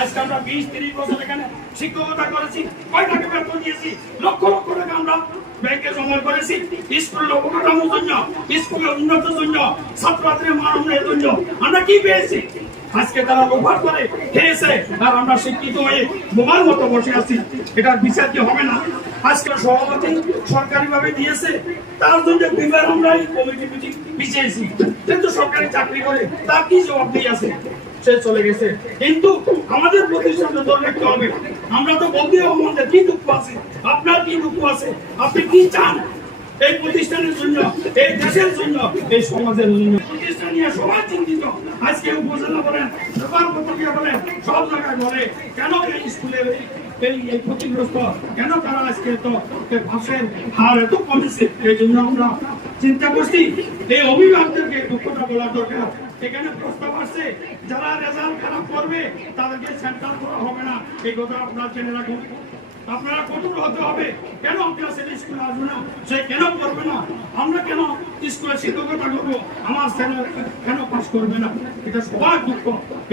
আজকে আমরা বিশ তিরিশ বছর এখানে শিক্ষকতা করেছি কয় বেতন দিয়েছি? লক্ষ লক্ষ টাকা আমরা ব্যাংকে জমা করেছি। স্কুল অবকাঠামোর জন্য স্কুলের উন্নতির জন্য, ছাত্রছাত্রীর মান জন্য আমরা কি পেয়েছি? আজকে তারা লোভার করে খেয়েছে আর আমরা শিক্ষিত হয়ে বোমার মতো বসে আছি। এটার বিচার কি হবে না? আজকে সভাপতি সরকারি ভাবে দিয়েছে, তার জন্য বিবার আমরা এই কমিটি মিটিং পিছিয়েছি কিন্তু সরকারি চাকরি করে তার কি জবাব দিয়ে আছে? চলে গেছে। কিন্তু আমাদের রাখতে হবে। আমরা তো কি দুঃখ আছে? আপনার কি দুঃখ আছে? আপনি কি চান এই প্রতিষ্ঠানের জন্য, এই দেশের জন্য, এই সমাজের জন্য? প্রতিষ্ঠান নিয়ে সবাই চিন্তিত। আজকে উপজেলা বলেন সবার বলেন, সব জায়গায় বলে, কেন এই স্কুলে এই ক্ষতিগ্রস্ত? কেন তারা আজকে ভাষের হার এত কমেছে? এই জন্য আমরা চিন্তা করছি। এই অভিভাবকদেরকে দুঃখটা বলা দরকার। এখানে প্রস্তাব আসছে, যারা রেজাল্ট খারাপ করবে, তাদেরকে সেন্টার করা হবে না। এই কথা আপনারা জেনে রাখুন। আপনারা কঠোর হতে হবে। কেন আপনার ছেলে স্কুলে আসবে না? সে কেন করবে না? আমরা কেন স্কুলে শিক্ষকতা করব? আমার ছেলে কেন পাস করবে না? এটা সবার দুঃখ।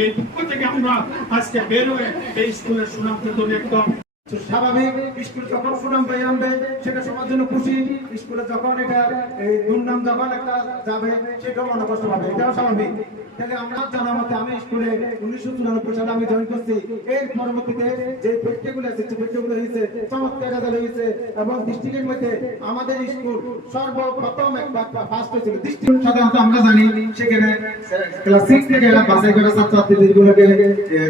এই দুঃখ থেকে আমরা আজকে বের হয়ে এই স্কুলের সুনাম তুলে একদম স্বাভাবিক, স্কুল যখন সুনাম আনবে, সেটা সবার জন্য খুশি। স্কুলে যখন এটা, এই দুর্নাম যখন একটা যাবে, সেটাও মনে কষ্ট পাবে। এটাও স্বাভাবিক। তাহলে আমরা জানা মতে আমি স্কুলে উনিশশো চুরানব্বই সালে আমি জয়েন করছি। এর পরবর্তীতে যে হয়েছে, চমৎকার হয়েছে এবং ডিস্ট্রিক্টের মধ্যে আমাদের স্কুল সর্বপ্রথম একবার ফার্স্ট হয়েছিল। ডিস্ট্রিক্ট সাধারণত আমরা জানি, সেখানে ক্লাস সিক্স থেকে বাছাই করে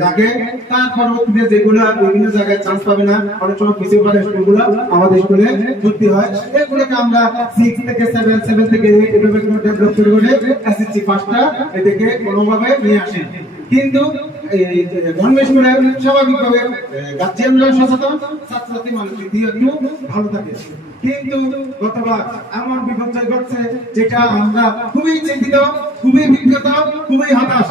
রাখে। তার পরবর্তীতে যেগুলো বিভিন্ন জায়গায় চান্স পাবে না। অনেক সময় পিছিয়ে পড়ে স্কুলগুলো আমাদের স্কুলে ভর্তি হয়। এগুলোকে আমরা সিক্স থেকে সেভেন সেভেন থেকে ডেভেলপ করে করে এসএসসি পাঁচটা এদিকে কোনোভাবে নিয়ে আসে। কিন্তু স্বাভাবিকভাবে যেটা আমরা খুবই চিন্তিত, খুবই খুবই হতাশ।